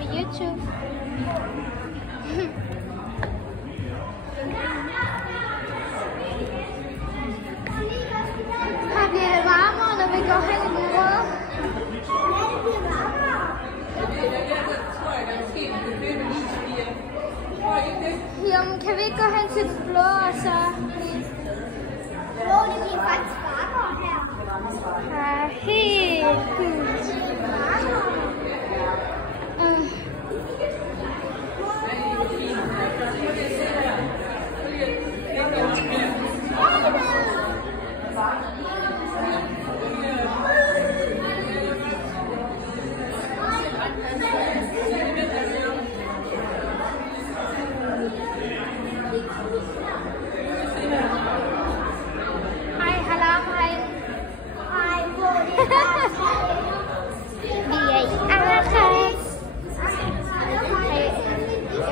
på YouTube. Her bliver det varmere, når vi går hen i den røde. Ja, det bliver varmere. Jamen, kan vi ikke gå hen til den blå, og så... Jo, det bliver faktisk varmere her. Ja, helt fint.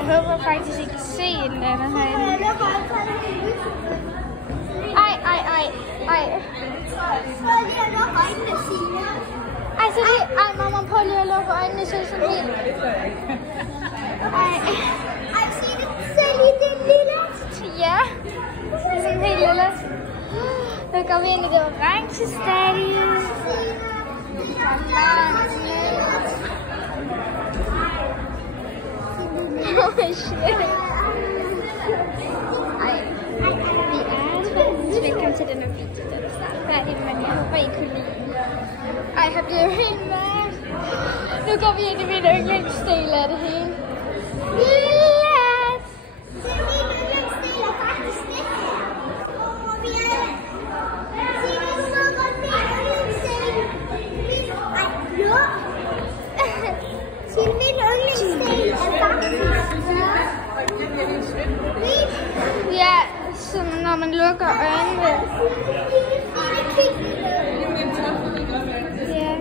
Jeg håber faktisk ikke at se en eller anden herinde. Ej. Ej, så lige, mamma, prøv lige at lukke øjnene, så sådan helt. Ej, Se lige det lille. ja, det er sådan helt lille. Nu går vi ind i det orange stadion. Oh shit. Velkommen til denne video. Den er snart færdig, men jeg håber, I kunne lide. Ej, her bliver jo helt mad. Nu går vi ind i min yndlingsdel af det hele. Yes! Se, min yndlingsdel er faktisk det her. Vi er... Se, vi er så godt med yndlingsdel. Se, min yndlingsdel er faktisk... Ja, så når man lukker øjnene. Ja.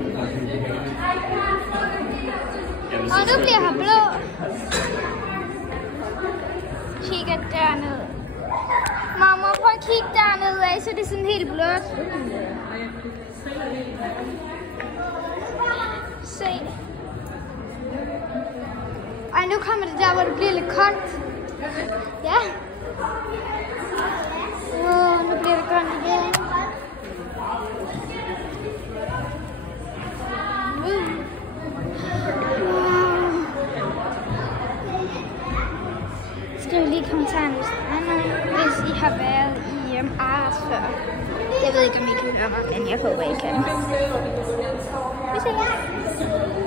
Og nu bliver her blå. Kigger derned. Mamma, prøv at kigge derned af, så det er sådan helt blåt. Se. Ej, nu kommer det der, hvor det bliver lidt koldt. Ja. Wow, nu bliver det grønt igen. Wow. Skriv lige i kommentarerne, hvis I har været i Ares før. Jeg ved ikke, om I kan høre mig, men jeg håber, I kan. Vi ses.